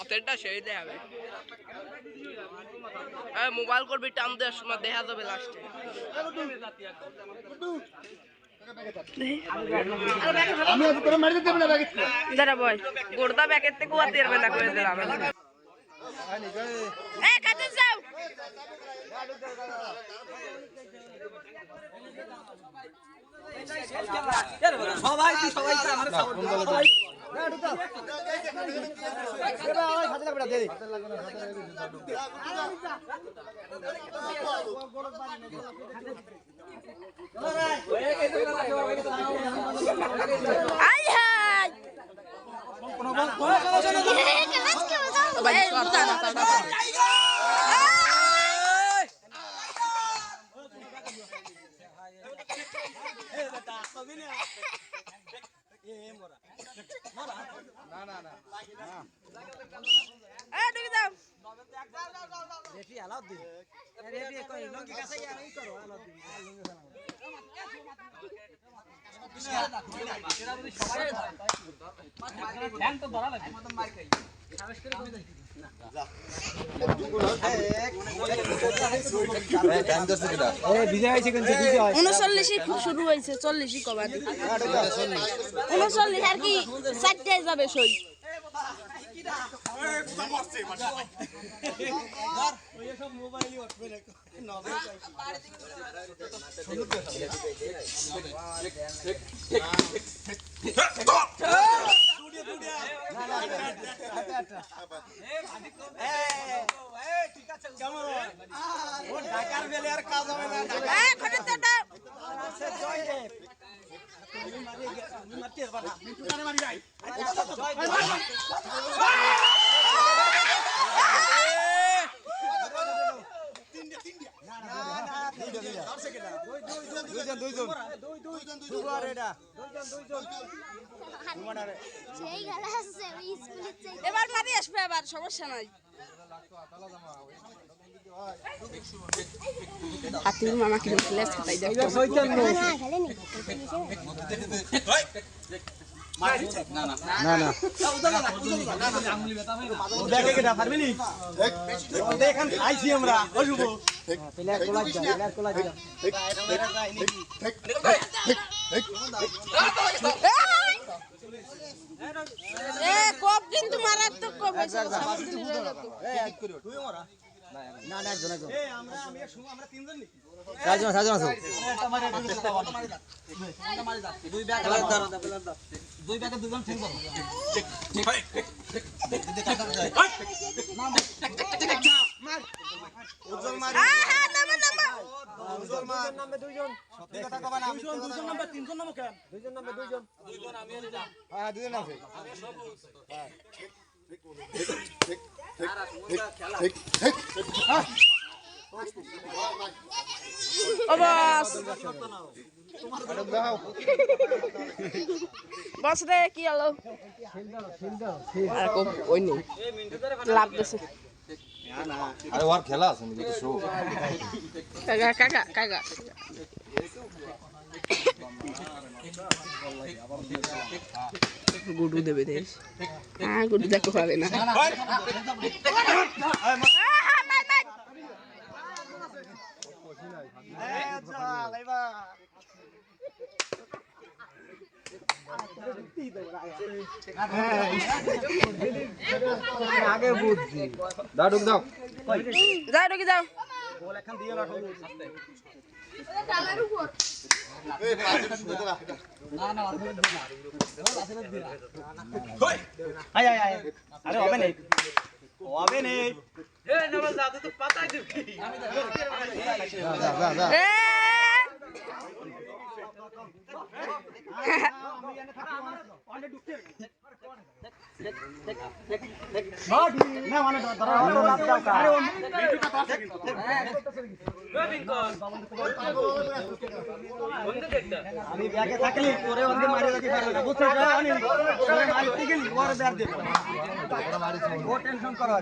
আপনারটা সেই দেখাবে মোবাইল করবি টান দেওয়ার সময় দেখা যাবে লাস্টে দাঁড়া বয় গোড়দা ব্যাগের থেকে ওয়াতের বেলা করে দিলাম শুরু হয়েছে 40 কবাডি 39 আর কি 4টায় যাবে সই এবার মারি আসবে আবার সমস্যা নাই হাতির মামা কি ক্লাস খাতাই দেখো না না দেখে কেডা পারবি নি দেখেন খাইছি আমরা অশুভ প্লেয়ার কোলাজ যা প্লেয়ার কোলাজ যা এ কোপ কিন্তু মারাত্মক কোপ হইছে এ আজ করিও তুই মারা না না একজন একজন এই আমরা তিনজন নি সাজন আছো মারি দা দুই ব্যাগ ধরো দা দুই ব্যাগে দুজন ঠিক করো মার উজ্জ্বল মার হ্যাঁ নামা উজ্জ্বল মার নামে দুইজন সত্যি কথা কবা না দুইজন নাম্বার তিনজন নাম কেন দুইজন নামে দুইজন আমি যা হ্যাঁ দুইজন আছে আমি সব হ্যাঁ ঠিক বস রে কি হলো ওই নেই লাভ দিছে আরে ওর খেলা আছে নাকি শো কাকা গুডু দেবে দেশ হ্যাঁ গুডু দেখো পাবে না আগে বুঝছি দাও ঢুক দাও যাও ঢুকে যাও বল এখন দিয়ে রাখো ডালার উপর না না কই আয় আরে হবে নেই এ নবাজ দাদু তো পাতাই দিবি আমি যা না মানে ধরো আরে ও মিটুটা তো আছে কিন্তু আমি ব্যাগে থাকলি পরে ওকে মারি লাগি পারবে না বুঝছো আমি ওরে মারতে গেলি ওরে ব্যাগ দে ও টেনশন করো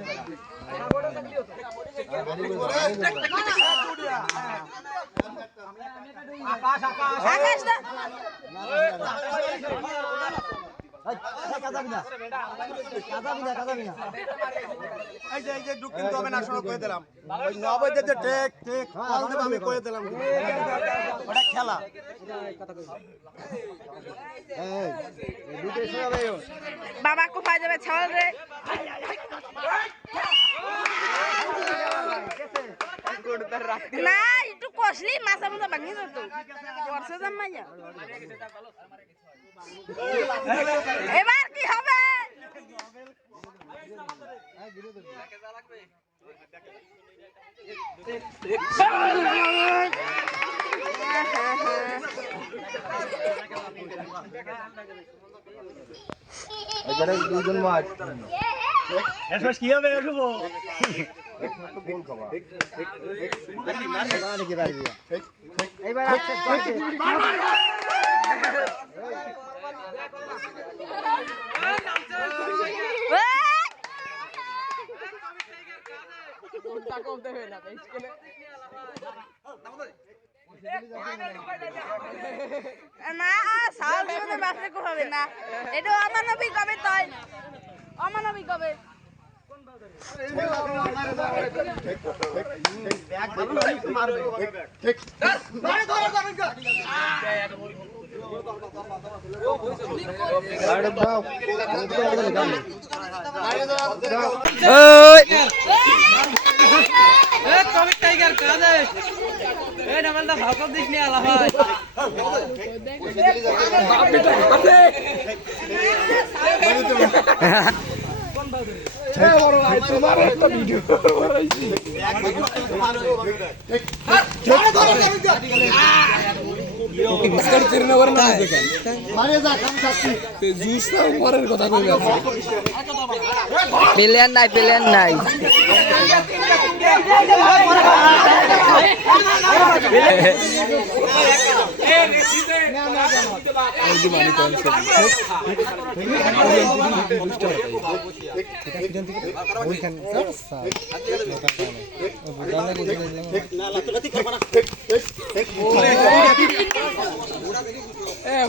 আকাশ এই যে ডুব কিন্তু হবে না শোনো কই দিলাম ওই নবইতে যে টেক কল দেব আমি কই দিলাম ওটা খেলা বাবা কোথায় যাবে ছাওয়াল রে না একটু কষলি মাছা মাছা ভাঙি যেত বর্ষে জামাইয়া এবার কি হবে এবারে দুজন মার এসব কি হবে শুভ এইবার আছে না সাল জীবনে বাঁচতে কো হবে না এটা অমানবিক কবে তাই অমানবিক কবে টাইগার কাজে এই নামালটা ভাব দিস নি আলা ভাই বড় ভাই তোমার একটা ভিডিও বানাইছি প্লেন নাই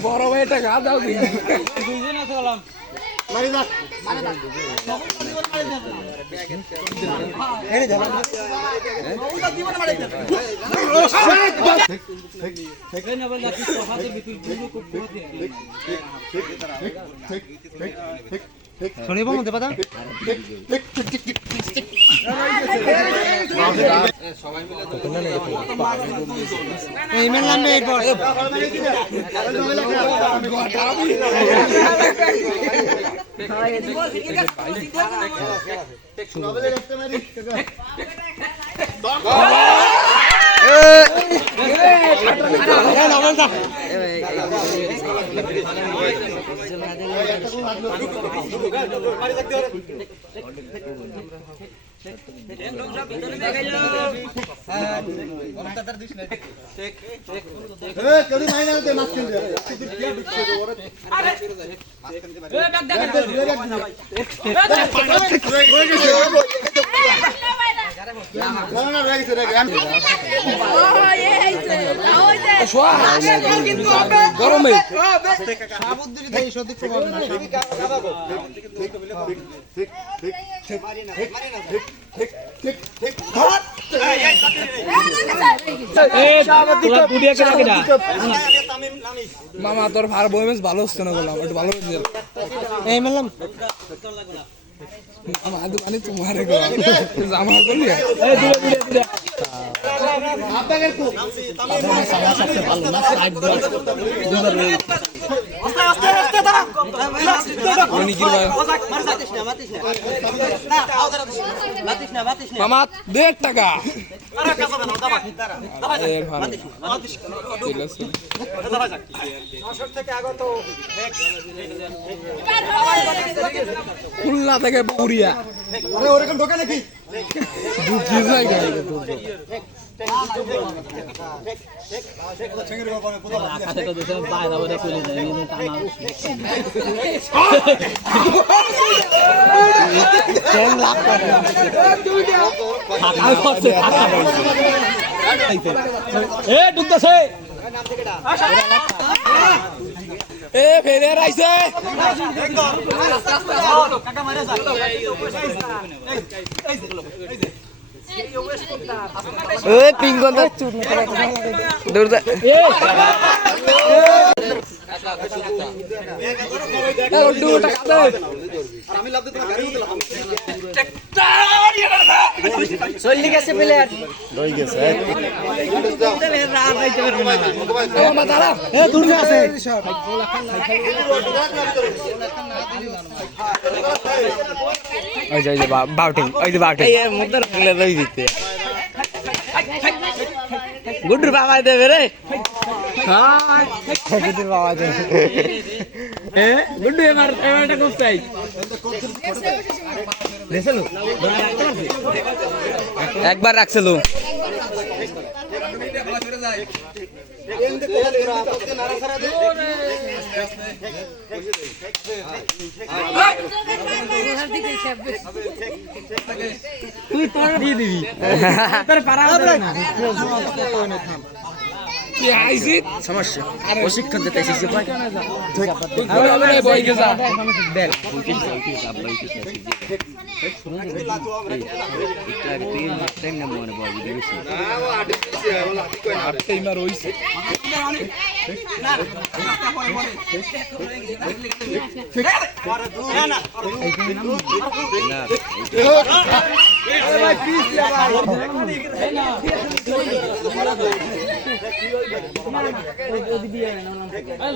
বড় ভাই এটা গা দাও শুনিব মতে পাতা এই মেন নামে এরপর গরমে মামা তোর পারফরমেন্স ভালো হচ্ছে না বললাম একটু ভালো হচ্ছে এই মেলাম আমার দোকানে তোমার জামা করলি মামা 1.5 টাকা খুলনা থেকে পুরিয়া ওরকম ঢোকে নাকি ঢুকতেছে এ ফেরে আইছে কাকা মারে যা ওই পিঙ্গন দা দৌড় দা লড্ডু টাকা দে আর আমি লাভ দিতে গাড়ি মতো লাভ চলি গেছে প্লেয়ার রই গেছে ও মাতালা এ দূর আছে ওই যে বাউটিং ওই যে বাউটিং এই মধ্যে রাখলে রই দিতে গুড্ডুর বাবা দেবে রে হ্যাঁ গুড্ডুর বাবা দেবে এ গুড্ডু এবারটা খুব চাই একবার রাখছিল তুই তোর দিয়ে দিবি তোর পারা না কি আইছি সমস্যা প্রশিক্ষণ দিতে এসেছি ভাই তুই কোলে বই গেছা দেখ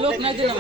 লোক নাই দিলাম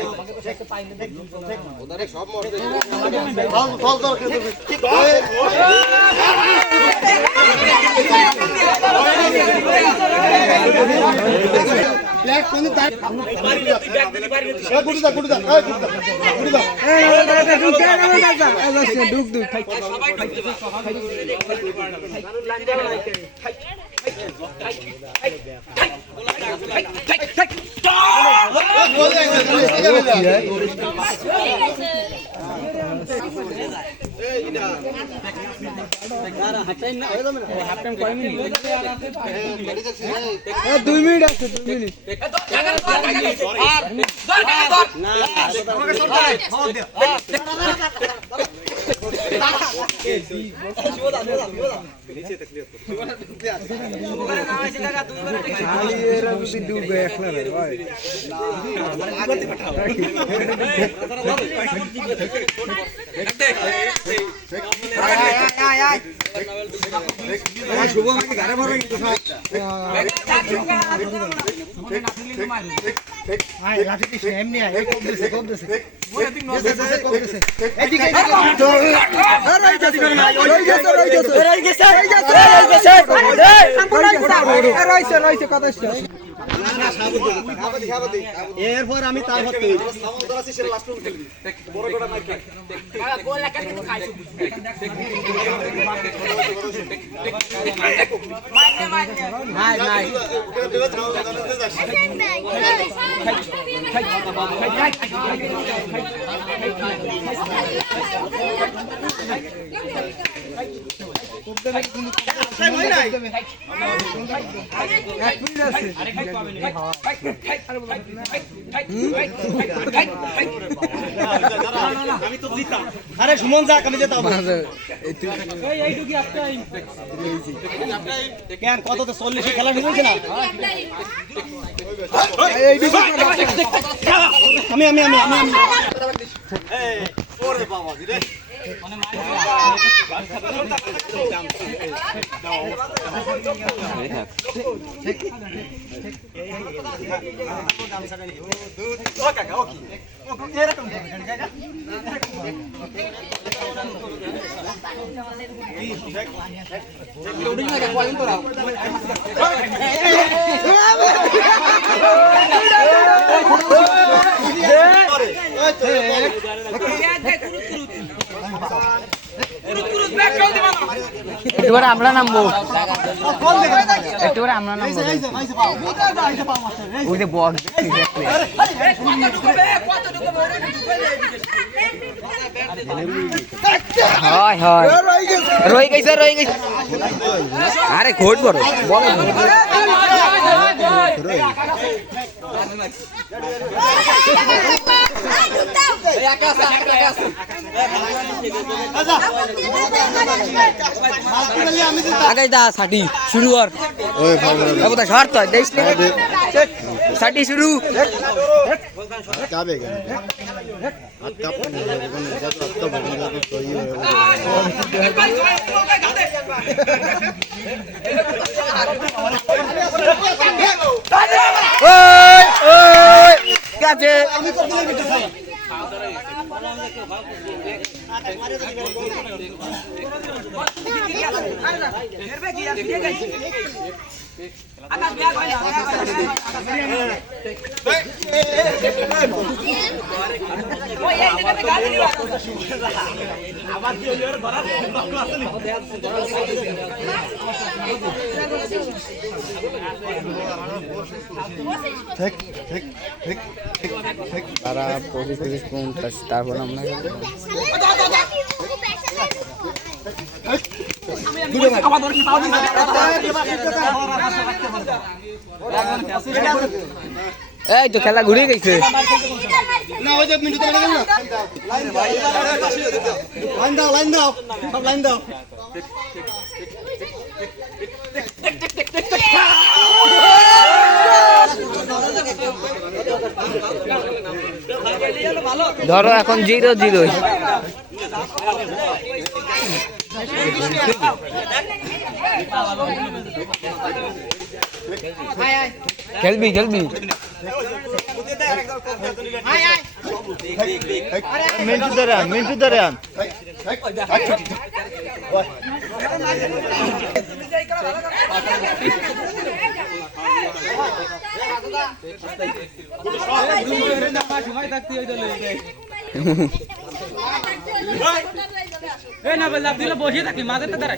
দুই মিনিট আছে 2 মিনিট ডুবে এখন শুভ আমাকে ঘরে ভরে এরপর আমি তার হতে আরে সুমন যাক আমি যেতাম কেন কত তো 40 খেলা শুরু হয়েছে না আমি আমি আমি আমি ওরে বাবা রে একটু আমরা নামবো একটু আমরা নামবো ওই যে বল হয় হয় রয়ে গেছে আরে ঘোট বড় বল আগে যা ষাটি শুরু কর अब तो शॉट तो देख ষাটি শুরু কাছে তারা 25-30 তারপর আমরা এই তো খেলা ঘুরে গেছে লাইন দাও সব লাইন দাও ধরো এখন 0-0 খেলবি মিন্টু ধরে আন বসে থাকি মাঝে তো দাঁড়াই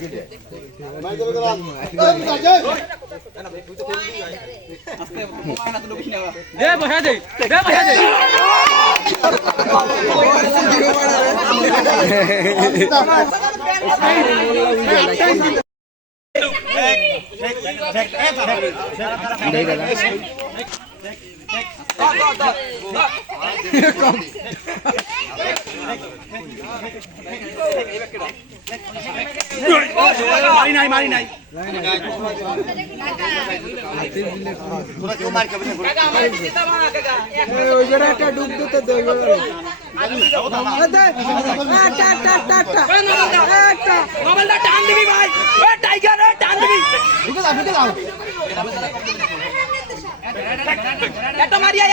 বসা দে মারি নাই টান দিবি ভাই টাইগার টান দিবি একটা মারিয়া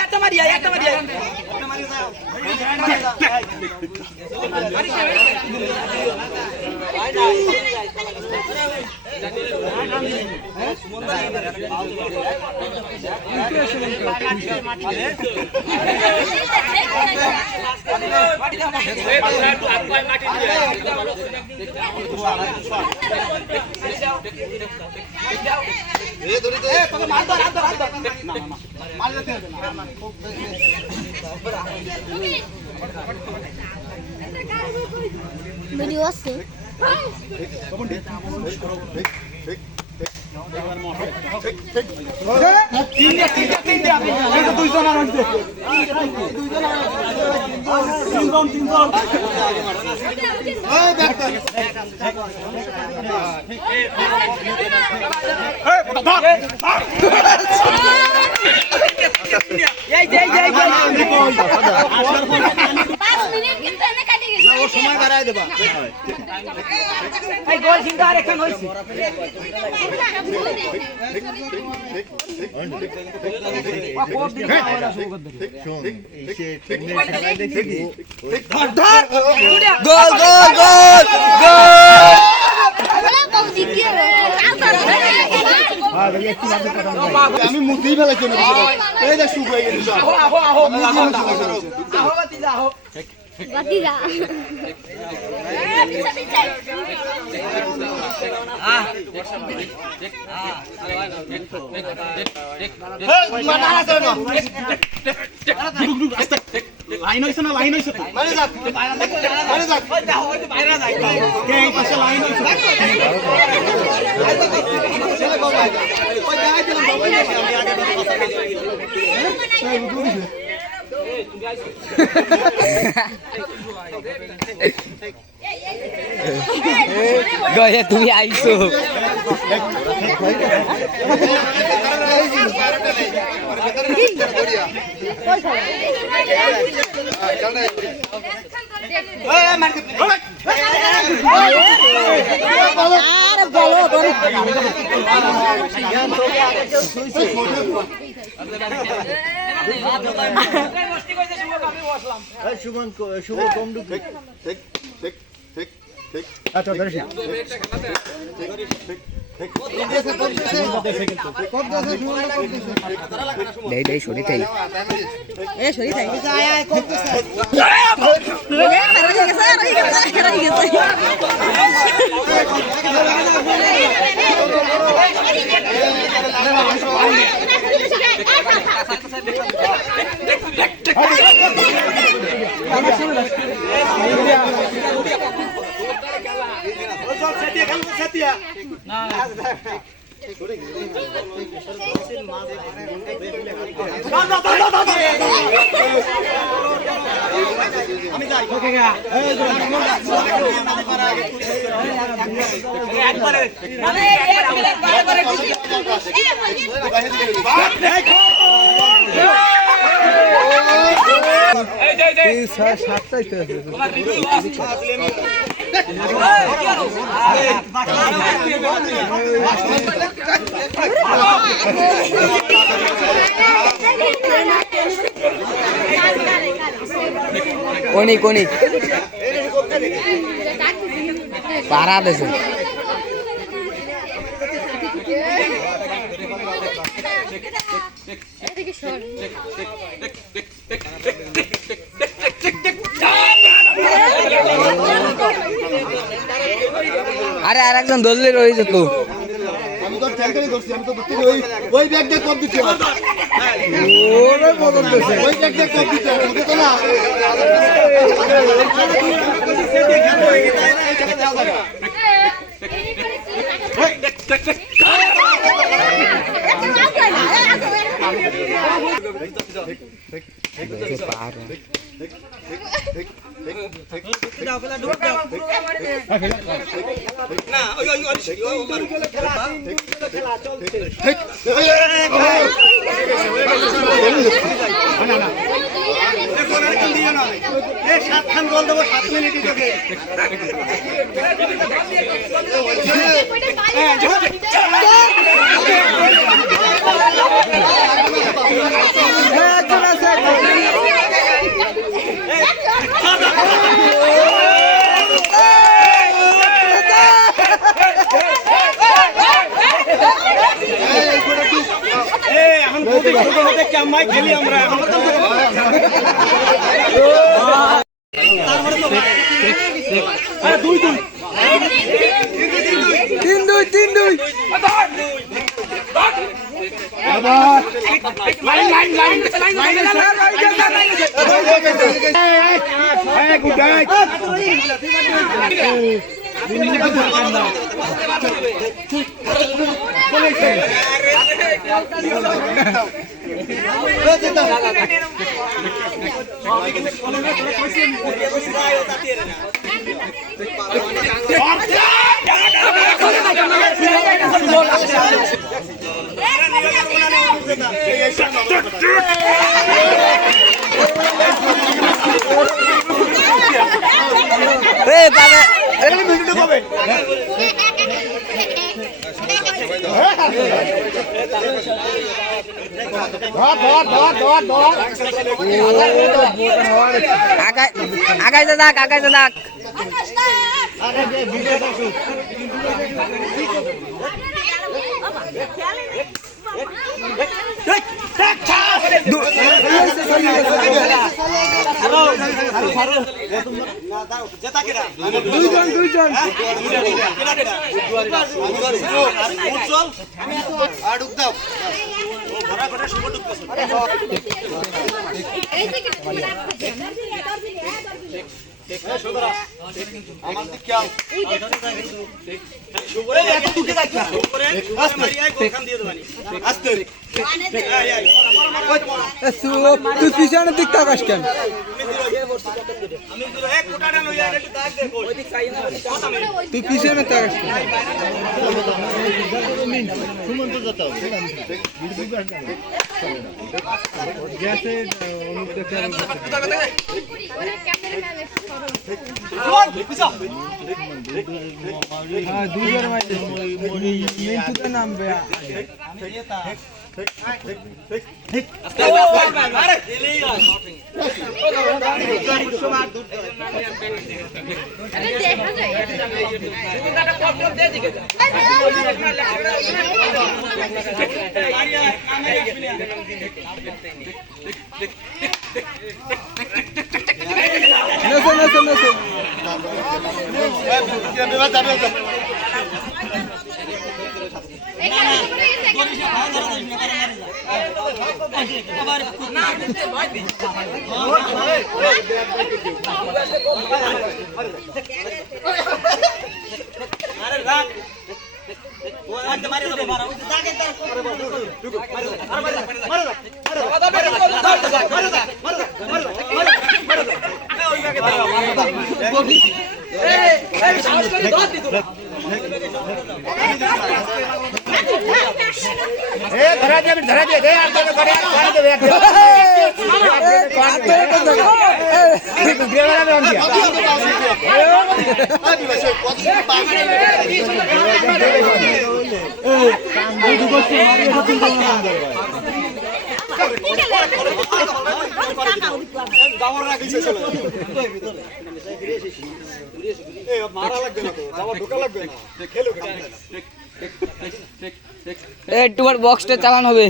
ভিডিও আছে সময় বাড়ায় দেবা গোল কিন্তু আরেকখান হইছে আমি মুতেই ফেলাইছি এই যে সুখ হয়ে গেছে গতিরা লাইন হইছে না লাইন হইছে মারে যাক মারে যাক বাইরে যায় কে এই পাশে লাইন হইছে ছেলে কো ভাই ওই যাই দিলাম বাবা আমি আগে গয়া তুমি আইছো শুভ কম ঢুকে ঠিক ঠিক ঠিক ঠিক আচ্ছা ধরিস না দেই দেই সরি তাই এ সরি থাই আয় আয় কত আমি যাই ওকে গা একবারে কোনি কোনি পারা দেছে আরে আর একজন দললে রয়ে যেত আমি তো ট্যাঙ্কারি করছি আমি তো ধরতে ওই ব্যাগ দিয়ে কম দিতে ওরে বদল দেছে ওই ব্যাগ দিয়ে কম দিতে ওকে তো না না ওই ওই ঠিক এই 7 খান গোল দেব 7 মিনিটই তোকে এখন কোটি কোটি কেমাই খেলি আমরা আরে দুই দুই 3-2 লাইন লাইন লাইন লাইন এই গুড নাইট এই বাবা এখানে মিনিট হবে আগাই দাদা দুইজন আর ঢুক দাও তুই পিছনের দিক তাকাস কেন? তুই পিছনে তাকাস কেন? দুইবার মিন্টুতে নামবে। তোমার বক্সটা চালানো হবে।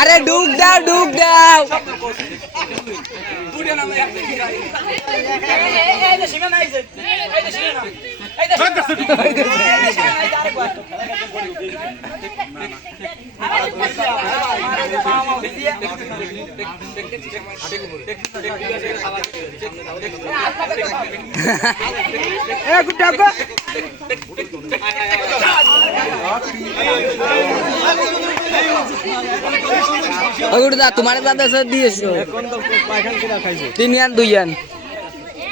আরে ডুব দাও ডুব দাও। তোমার দাদা স্যার দিয়েছো 3 আর 2 আন।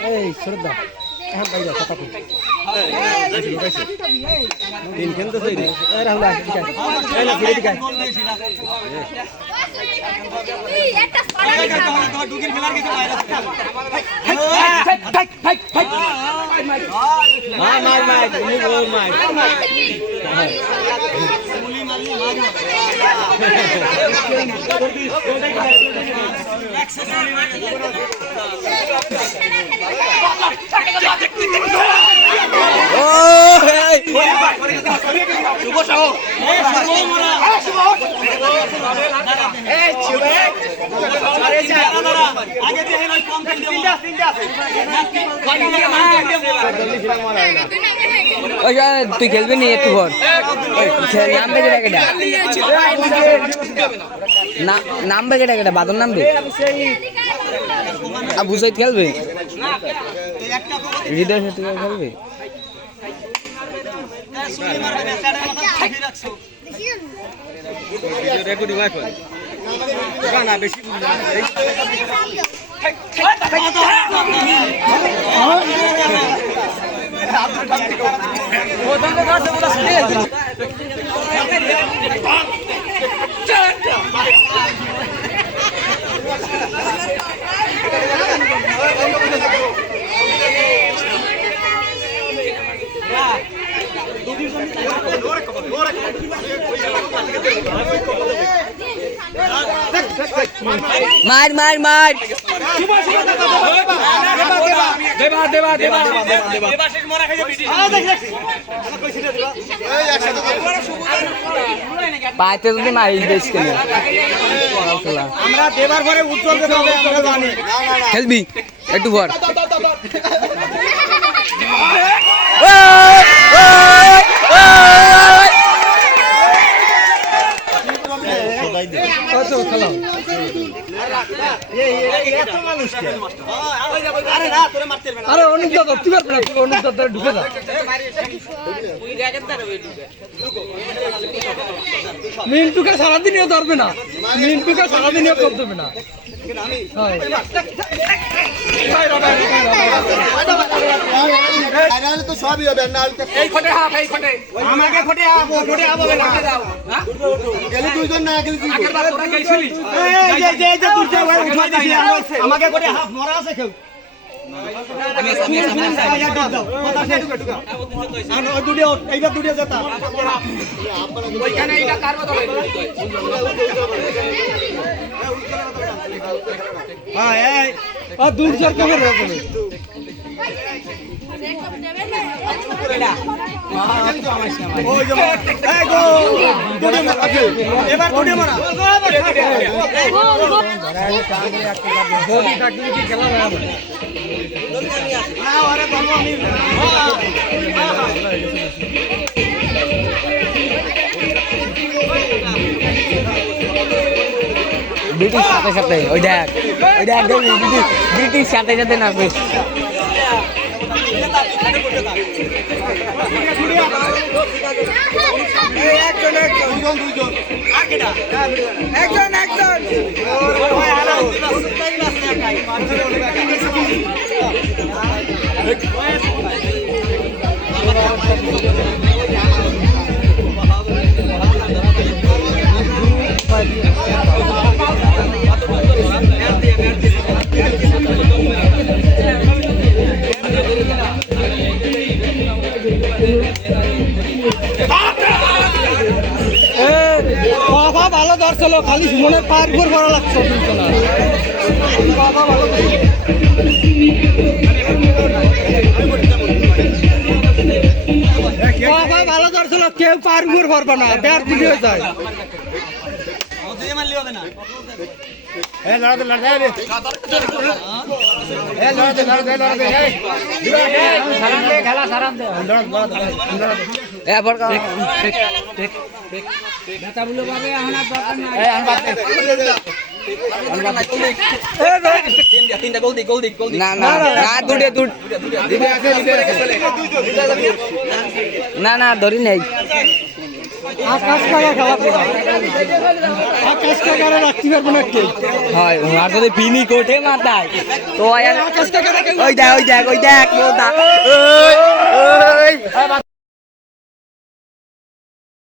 এই শ্রদ্ধা এখন ভাই যা কথা কই তিন খেলতে চাই রে। এই রাহুল আয় ঠিক আছে। এই না ফিরে দিকে একটা স্পাইরাল ডুগির খেলার কিছু বাইরে মার মার মার তুমি গোল মার শুভ সাহ আগে দিয়ে কম খেল তিনটা আছে তুই খেলবি নি একটু ঘর নামবে নামবে কেটা কেটা বাদর নামবে আবু সাইদ খেলবে হৃদয় সাথে খেলবে শুনি মারবে না স্যারের মাথা ঠাকি রাখছো রেকর্ডিং হয় কই না বেশি মার মার মার পাইতে যদি মারি দেশ কেন আমরা দেবার পরে উজ্জ্বল কে হবে আমরা জানি খেলবি একটু পর এত মানুষ কে আরে না তোরে মারতে পারবে না আরে অনুপ দাদা তুই পারবে না তুই অনুপ দাদা ঢুকে যা মিন্টুকে সারাদিনও ধরবে না মিন্টুকে সারাদিনও করতে দেবে না তো সবই হবে না আমাকে ফটে আবো না গেলে দুইজন না গেলে এই যে দূর থেকে ভাই উঠা দিছি আমাকে ফটে হাফ মরা আছে কেউ আমি দুটো এইবার দুটো যেতা ওইখানে এটা কার বদলে হ্যাঁ এই দূর জোর করে রাখবে ওই যে এই গো দুটো মারা এবার দুটো মারা বডি থাকলে কি খেলা না না আরে বাবা আমি ব্রিটিশ সাথে সাথে ওই দেখ ব্রিটিশ সাথে সাথে নাচবে বাবা ভালো ধরছিল খালি সুমনের পায়ের উপর ভরা লাগছে বাবা ভালো বাবা ভালো ধরছিল কেউ পায়ের উপর ভরবে না ব্যাট দিকে হয়ে যায় মারলি হবে না খেলা সারান দে না না না দুটে না না ধরি নেই আকাশ কাকা খেলা আকাশ কাকারে রাখতে পারবো না কে হয় আর যদি পিনি কোঠে মাথায় তো আকাশ কাকারে ওই দেখ মোদা